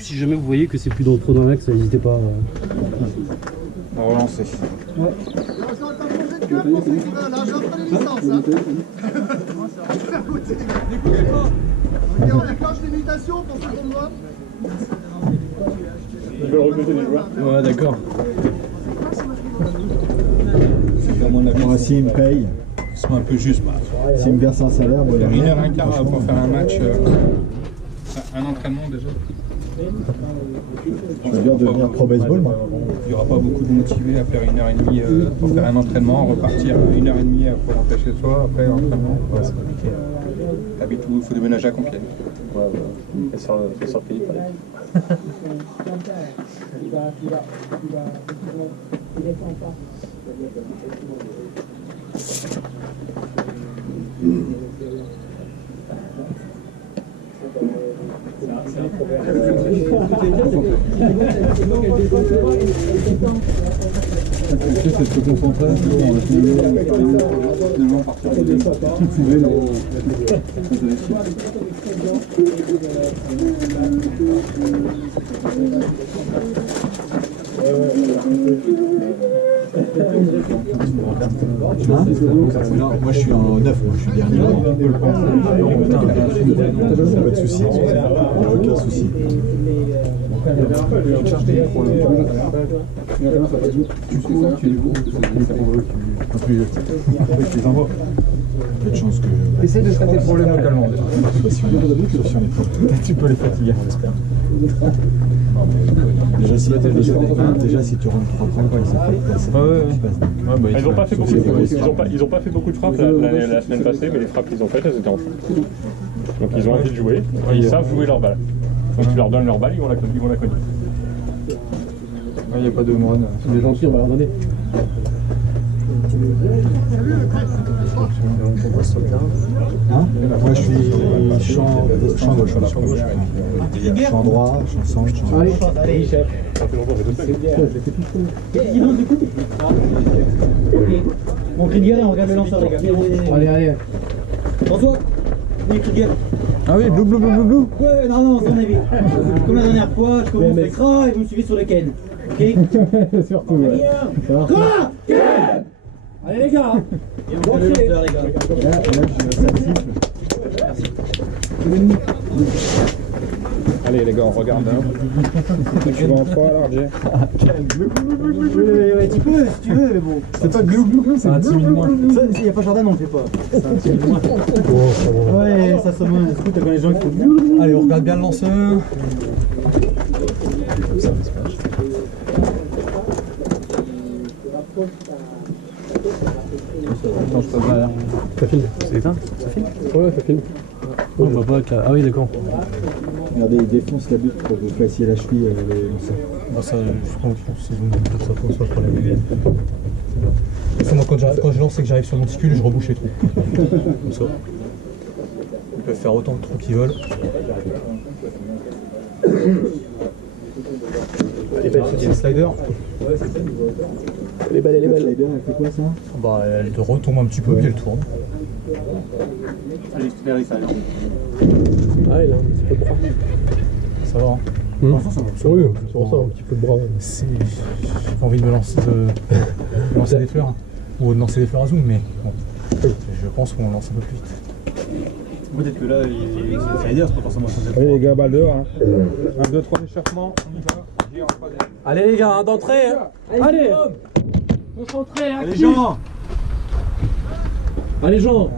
si jamais vous voyez que c'est plus trop dans l'axe, n'hésitez pas à relancer. Ouais. On déclenche l'imitation pour ce tournoi. Ils veulent recruter des joueurs. Ouais, d'accord. Moi, s'il me paye, C'est un peu juste. s'il me verse un salaire, moi, Il y a 1h15 pour faire un match, un entraînement déjà. je veux bien devenir pro baseball, moi. Il n'y aura pas beaucoup de motivés à faire 1h30 pour faire un entraînement, repartir 1h30 pour rentrer chez soi, après l'entraînement. Ouais, c'est compliqué. T'habites où? Il faut déménager à Compiègne. Ouais, ouais. Et sur Philippe, C'est de se concentrer finalement partir de tout trouver moi je suis en 9, moi je suis dernier. Pas de soucis, aucun souci. Peu de chance que. Essaye de traiter le problème localement. Tu peux les fatiguer, on espère. Déjà, si tu rentres 3 points, ça fait ils ont pas fait beaucoup de frappes la semaine passée, mais les frappes qu'ils ont faites, elles étaient en fou. Donc ils ont envie de jouer, ils savent jouer leur balle. Donc tu leur donnes leur balle, ils vont la cogner. Il n'y a pas de moine. C'est des gentils, on va leur donner. Hein? Moi je suis champ gauche. Champ droit, champ centre, champ gauche. Allez, chef. Dis donc du coup. Bon, cri de guerre et on regarde le lanceur, les gars. Allez. François, oui, cri de guerre. Ah oui, blou. Ouais, non, c'est mon avis. Comme la dernière fois, je commence avec Ra et vous me suivez sur le Ken. Ok? Surtout, ouais. Ra! Ken! Allez les gars! Et on va le lanceur, les gars. Là, Allez les gars, on regarde. Tu vas en 3 alors, Jay? Ouais, tu peux, si tu veux, mais bon. c'est pas glou, c'est un timide moins. Ça, s'il n'y a pas Jordan, on le fait pas. C'est un petit peu moins. Ouais, ça sonne moins. Du coup, t'as quand les gens qui font. Allez, on regarde bien le lanceur. Non, je passe derrière. Ça filme. C'est éteint? Ça filme? Ouais, ça filme. On voit pas que... Ah oui, d'accord. Regardez, il défonce la butte pour que vous fassiez la cheville le lanceur. Bah ça, je pense que si vous me dites ça, pour ça, je prends les bébés. Moi, quand je lance et que j'arrive sur le monticule, je rebouche les trous. Comme ça. Ils peuvent faire autant de trous qu'ils veulent. C'est le slider. Les balles. Le slider, elle fait quoi ça? Bah, elle te retombe un petit peu puis elle tourne. Allez, ça va. Ah, il a un petit peu de bras. Ça va, hein? Oui, c'est pour ça, un petit peu de bras. J'ai pas envie de me lancer, de lancer des fleurs, hein. Ou de lancer des fleurs à zoom, mais bon, je pense qu'on lance un peu plus vite. Peut-être que là, ça veut dire, c'est pas forcément ça. Allez les gars, balle dehors. 1, 2, 3 échauffement, on y va. Jay en troisième. Allez les gars, d'entrée, hein. Allez, concentrez, actif. Allez, Jean! Allez Jean.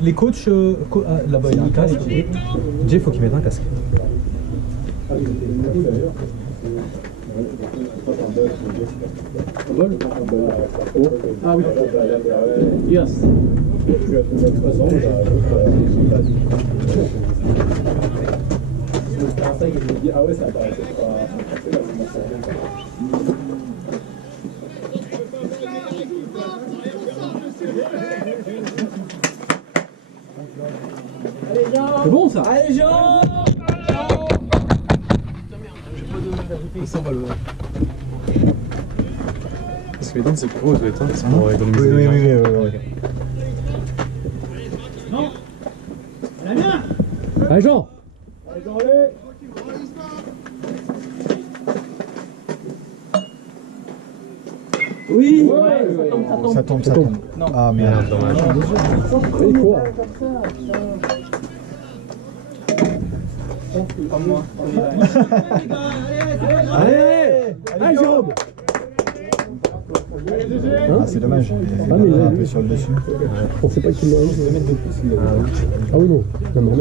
Les coachs, là-bas il y a un casque. Jay, faut qu'il mette un casque. Ah oui. Yes. Ah ouais, ça paraissait pas. C'est bon ça. Allez, Jean! Ça va le... Parce que les dents c'est pour eux, ça doit être, hein. C'est pour économiser les Oui. Allez Jean. Oui. Ça tombe. Ah merde. Il court. Allez Jérôme. Ah, c'est dommage. Il Ah, mais est un peu sur le dessus. On sait pas qui l'a eu. Ah oui non. Non, mais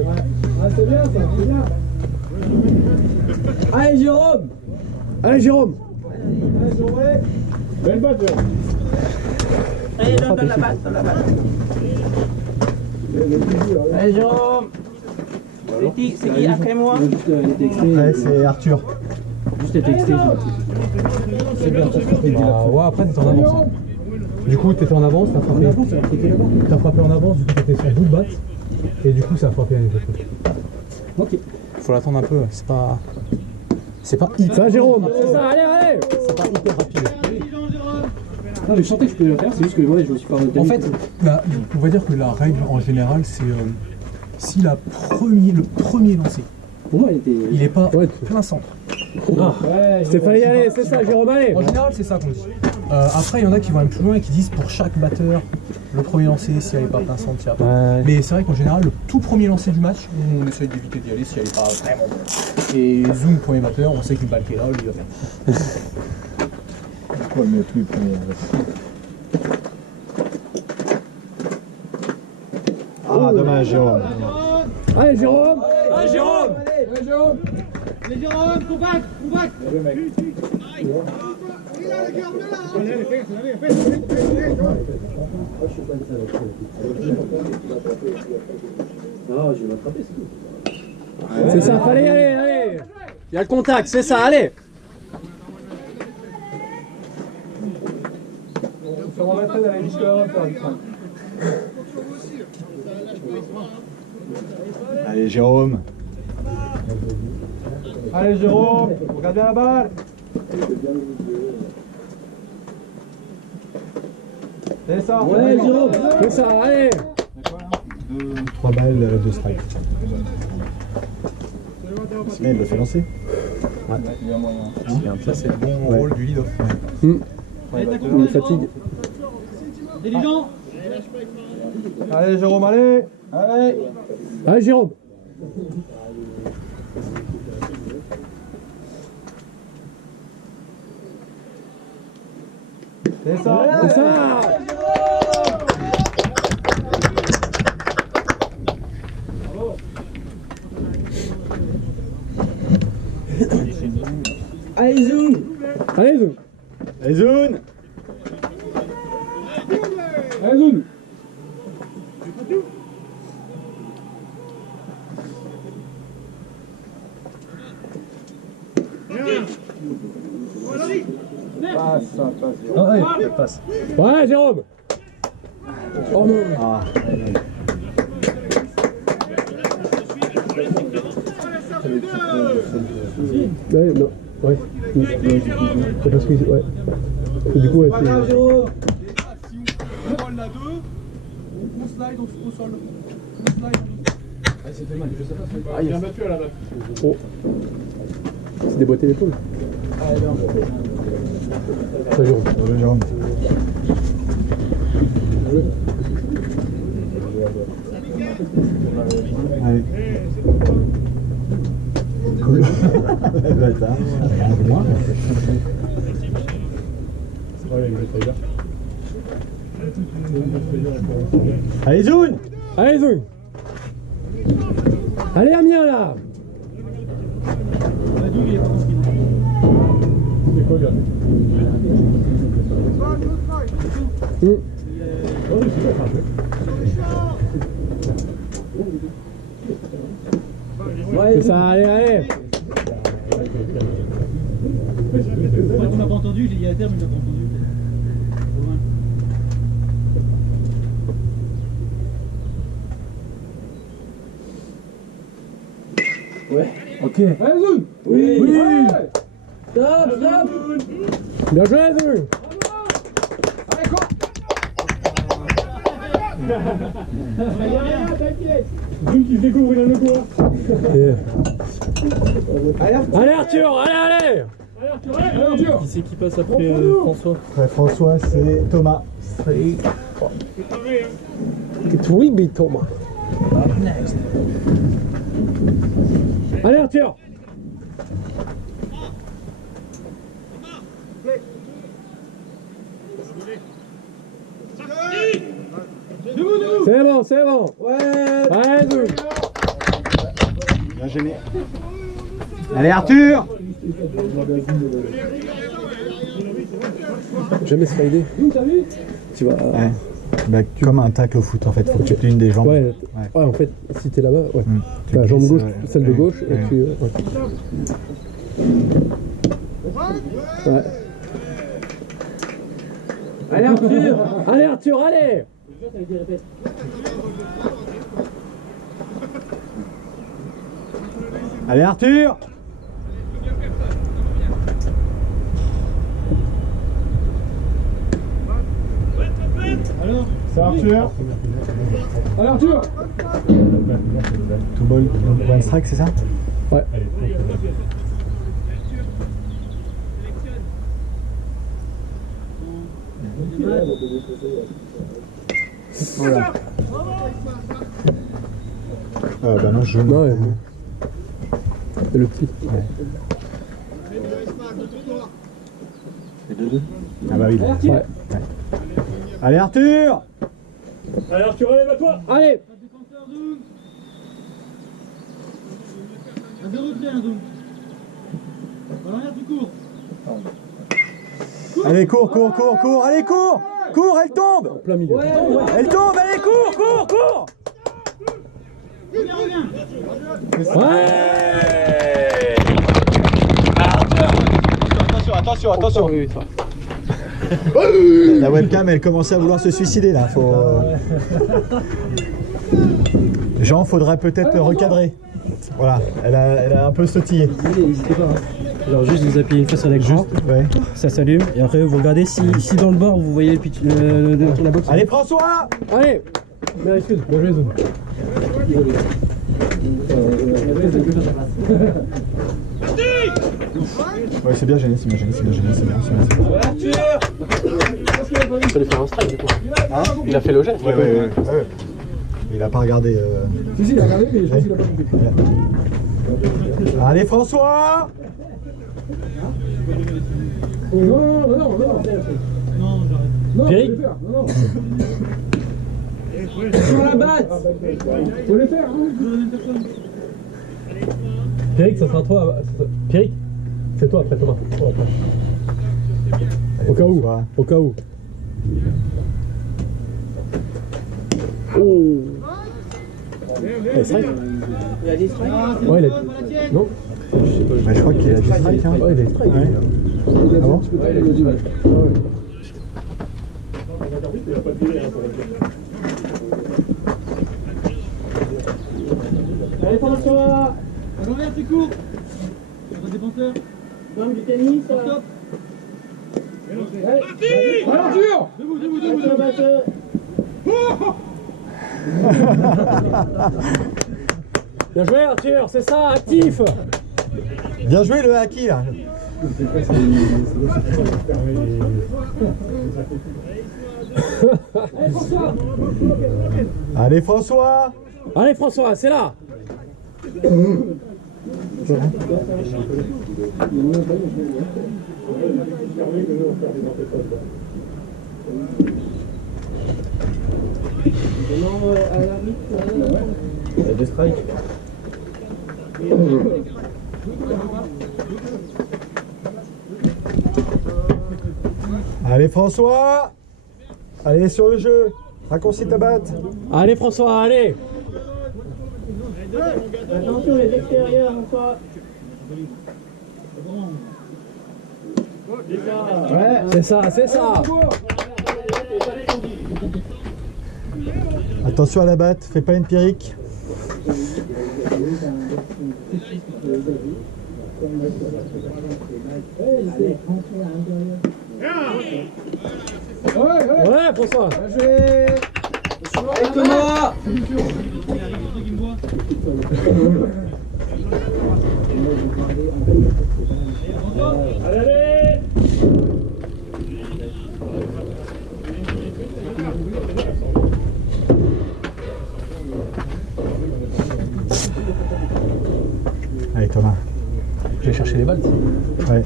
Allez Jérôme. allez Jérôme. Belle batte, Jérôme. Allez donne la batte, Allez Jérôme. C'est qui après moi? Ouais, c'est Arthur. Juste texté. Bah, ouais, après t'étais en avance. Hein. Du coup t'étais en avance, t'as frappé en avance, du coup t'étais sur bout de batte. Et du coup ça a frappé avec le truc. Ok. Faut l'attendre un peu, c'est pas hyper. Ça va Jérôme. C'est ça, allez. C'est pas hyper rapide. Non mais je sentais que je pouvais le faire, c'est juste que ouais, je me suis pas retenu. En fait, on va dire que la règle en général c'est si le premier lancé, pour moi il est pas Ouais. plein centre. C'est fallait y aller, c'est ça Jérôme, allez. En général c'est ça qu'on dit. Après il y en a qui vont aller plus loin et qui disent pour chaque batteur, le premier lancé, si elle est pas plein centre, il y a pas. Ouais. Mais c'est vrai qu'en général, le tout premier lancé du match, on essaye d'éviter d'y aller si elle est pas vraiment bonne. Et zoom, premier batteur, on sait qu'une balle qui est là, lui va faire. Pourquoi le plus premier? Ah, dommage, Jérôme. Allez Jérôme. Allez Jérôme. Les Jérôme, combat. Oui, là, les gars, on est là. C'est ça, fallait y aller, allez. Il y a le contact, c'est ça, allez. Ça remettrait d'aller jusque là-bas faire du frein. Allez, Jérôme. Allez Jérôme, regarde bien la balle. C'est ça. Ouais Jérôme, c'est ça, allez. 3 balles de strike. C'est bien, il le fait lancer. Ça c'est le bon rôle du lead-off. Il fatigue. Intelligent. Allez Jérôme, allez. Allez Jérôme. C'est ça. C'est ça. Allez zoom. Allez zoom. Allez, Zone. Allez zoom. Ah ouais, elle passe. Ouais Jérôme. Oh non. Ah, Ouais, non. Ouais. C'est parce que ouais. Et du coup ouais, c'est. Jérôme. On roll la 2. On slide au sol. On slide. Bien battu à la batte. Oh. C'est déboîté l'épaule. Ça Jérôme. Bonjour, Jérôme. Allez. Cool. Bâtard. Allez, Zone. Allez zoom. Allez Amiens là. Ouais, C'est ça, allez, allez. on n'a pas entendu, j'ai dit à terme, mais on n'a pas entendu. Ouais. Ok. Allez zoom. Oui. Oui. Stop, stop. Bien joué zoom. Zoom qui se découvre, il a le quoi. Allez Arthur, allez. Allez Arthur. Qui c'est qui passe après François? Ouais, François, c'est Thomas. It will be Thomas. Allez Arthur. C'est bon. Ouais. Allez, Zoom. Bien gêné. Allez Arthur. Jamais slidé. Tu vas. Ouais. Bah, comme un tacle au foot en fait, faut que tu plies une des jambes. Ouais, en fait, si t'es là-bas, ouais. Tu La jambe glisses, gauche, ouais. celle de gauche, et tu. Ouais. Allez Arthur, allez. Allez Arthur. C'est Arthur. Allez Arthur. Tout ball, one strike, c'est ça? Ouais. Voilà. Bah non, je. Non, ouais. Et le petit. Ouais. Ah bah oui. Ouais. Allez Arthur. Allez Arthur, allez, va-toi. Allez. Un 0-3, un zoom. Voilà, regarde, tu cours. Allez, cours, allez, cours, elle tombe. En plein milieu. Elle tombe, allez, cours. Reviens. Ouais. Attention. La webcam, elle commençait à vouloir se suicider là. Jean, faudrait peut-être recadrer. Voilà, elle a un peu sautillé. N'hésitez pas. Alors juste vous appuyez une fois sur l'écran, Ouais. ça s'allume et après vous regardez si dans le bord vous voyez le pitch, la box. Allez François. Allez. Mais excuse, bien joué, Zoom. Ouais, c'est bien gêné, c'est bien. Il fallait faire un strike du coup. Il a fait le geste. Ouais. Il a pas regardé. Si, il a regardé, mais je pense qu'il a pas compris. Allez François. Non. Non, j'arrête. Non, Pierrick. faut les faire. Non. Sur la batte. Faut les faire, hein. Pierrick, ça sera toi. Pierrick, c'est toi après Thomas. Toi après. Au cas où. Au cas où. Oh. Strike. Il a dit strike. Ouais, il a. Non. Bah, je crois qu'il a dit strike. Hein. Ouais, il a strike. Ouais. Ah bon? Ouais, il a du mal. Allez, François. Alors, regarde, tu cours. Pas défenseur. Non, du tennis. Stop. Allez, Arthur. Debout. Bien joué Arthur, c'est ça, actif. Bien joué le haki là. Allez François. Allez François, c'est là. Des strikes. Allez François. Allez sur le jeu. Raccourcis ta batte. Allez François, allez. Attention, les extérieurs, François. Ouais, c'est ça. Attention à la batte, fais pas une Pierrick. Ouais François. Bien joué. Thomas. Allez, allez. Allez Thomas. Je vais chercher les balles. Ouais.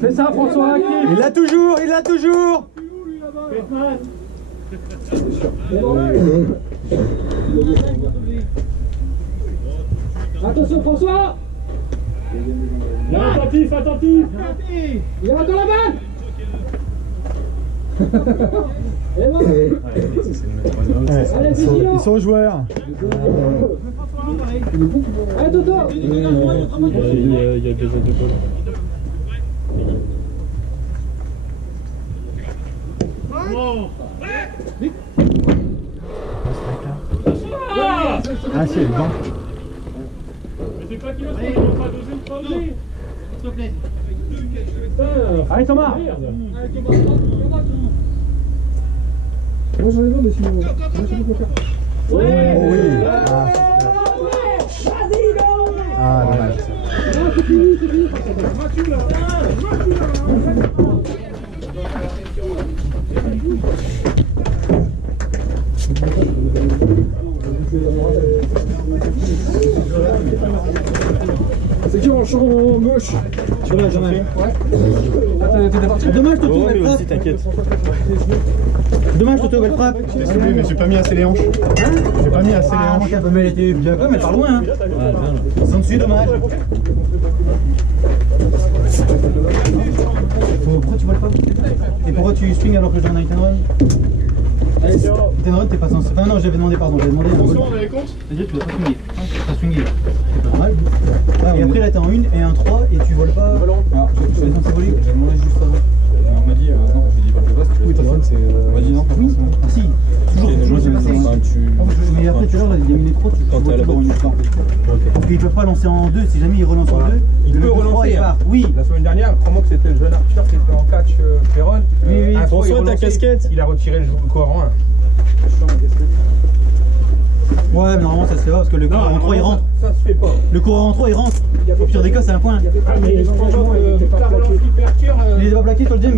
Fais ça, François. Il l'a toujours, il l'a toujours. Attention, François. Là, attentif, attentif. Il y a encore la balle. Ouais, ils sont aux joueurs. Allez, Toto. Il y a déjà deux balles. Ah si, elle est dedans. Mais c'est pas qu'il va se prendre, il va pas doser ou pas doser. S'il te plaît. Allez, Thomas. Merde. Moi, j'en ai besoin, mais sinon. Moi, je sais pas quoi faire. Oh oui. Ah dommage. C'est fini, c'est fini. C'est qui en champ gauche? Sur là, jamais. Dommage, Toto, elle frappe. T'inquiète. Dommage, Toto, elle frappe. Désolé, mais j'ai pas mis assez les hanches. J'ai pas mis assez les hanches. Mais elle était bien quand même, elle part loin. Hein. Ils sont dessus, dommage. Pourquoi tu voles pas? Et pourquoi tu swings alors que je donne un hit and run? Hit and run, t'es pas censé. Enfin, non, j'avais demandé, pardon, j'avais demandé. Attention, on avait compte. C'est-à-dire que tu dois pas swinguer. T'as swingé. C'est pas normal. Et après, là, t'es en 1 et un 3 et tu voles pas. Alors, je suis censé voler. J'ai demandé juste avant. On m'a dit, non, j'ai dit, vole pas, c'est tout. On m'a dit, non, pas forcément. Ah, si, toujours, c'est passé. Mais après, tu vois, il y a mis les pros, tu vois toujours une histoire. Parce qu'ils peuvent pas lancer en 2, si jamais ils relancent en 2, Il peut relancer. Oui. La semaine dernière, crois-moi que c'était le jeune Arthur qui était en catch Ferron. Oui. François, ta casquette. Il a retiré le corps en 1. Ouais, mais normalement ça se fait pas parce que le coureur en 3 il rentre. Ça se fait pas. Le coureur en 3 il rentre. Au pire des cas, c'est un point. Ah, mais franchement, t'as relancé l'ouverture. Il les a pas plaqués sur le deuxième.